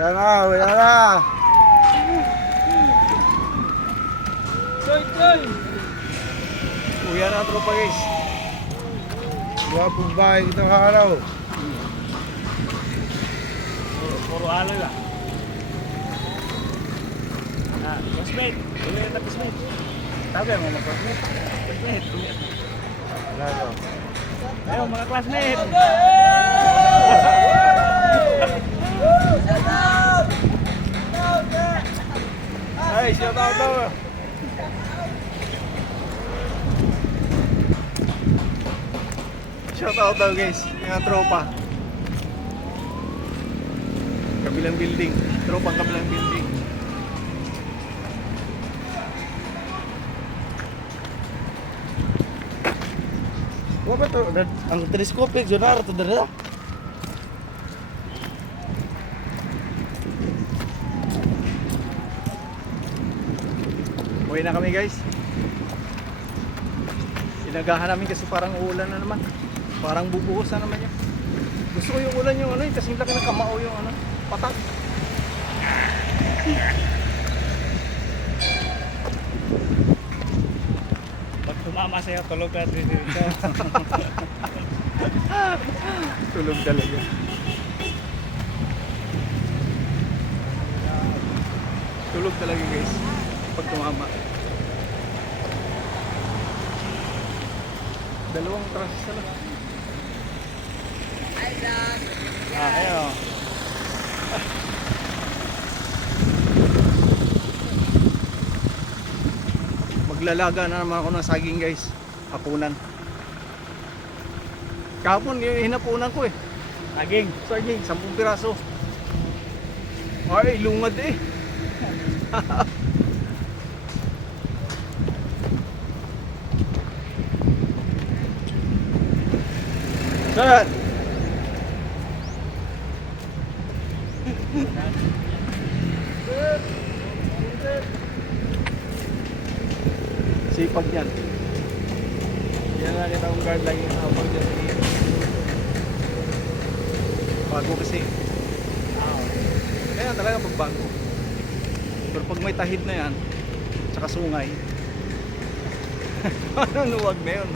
Uyan na, uyan na. Choy! Uyan na tropa guys. Wapong bahay kita araw. Puro aloy lah. Nah, classmate. Boleh na classmate. Tabi mo mga classmate. Classmate. Wala ko. Ayo mga classmate. Ay, shout out daw. Shout out daw guys, mga tropa. Kabilang building, tropang kabilang building. Wala to, ang telescopic jonar to dara. Uwi na kami guys. Inagahan namin kasi parang uulan na naman. Parang bubuhos na naman yun. Gusto ko yung ulan yung ano, kasing laki ng kamao yung ano, patak. Pag tumama sa'yo, tulog ka dito. Tulog talaga. Tulog talaga guys. Pag tumama. Dalawang truck sila. Ayo. Maglalaga na naman ako ng saging guys. Hapunan. Kahapon yung hinapunan ko eh. Saging. Saging, 10 piraso. Ay, lungad eh. Saan? Sipag yan. Yan lang kita ang guard lagi habang dyan sa iyo. Bago kasi. Kaya talaga pagbago. Pero pag may tahid na yan, tsaka sungay, ano wag na yun.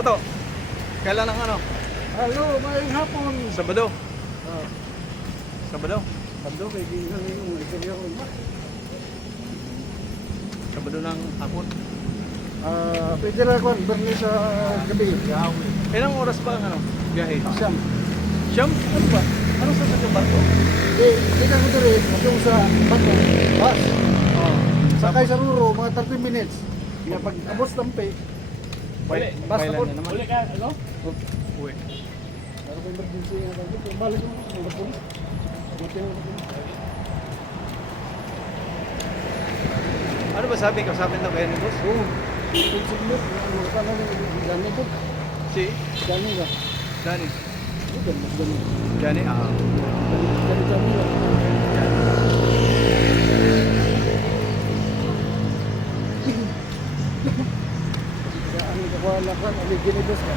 To. Kailan ang ano? Hello, maayong hapon. Sabado. Sabado. Sabado, kay gingan yung istorya ko ba? Sabado ng hapon. Pwede na ako, berni sa gabi. Ilang oras pa ang ano? Biyahe? Siyam. Siyam? Ano ba? Ano sa barko? Hindi ka ko diri, yung sa bato, bus. Oh. Sakay sa Ruro, mga 30 minutes. Kaya pag abos ng pay, basta po. Na naman. Uli ka, ano? Uwi. Pero kung emergency nga tayo, balik mo sa mga polis. Buti mo sa polis. Ano ba sabi ko? Sabi na kaya ni boss? Oo. Siglo, ano ka na yung Dani po? Si Dani ka? Danny. Dani, Dani. Danny? Dani ka. Ano ka ba lakan? Ano ginibos ka?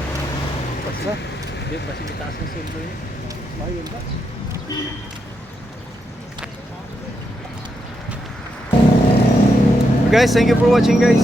Basta? Hindi, kasi itaas ng silver niya. Mayon ba? Guys, thank you for watching guys.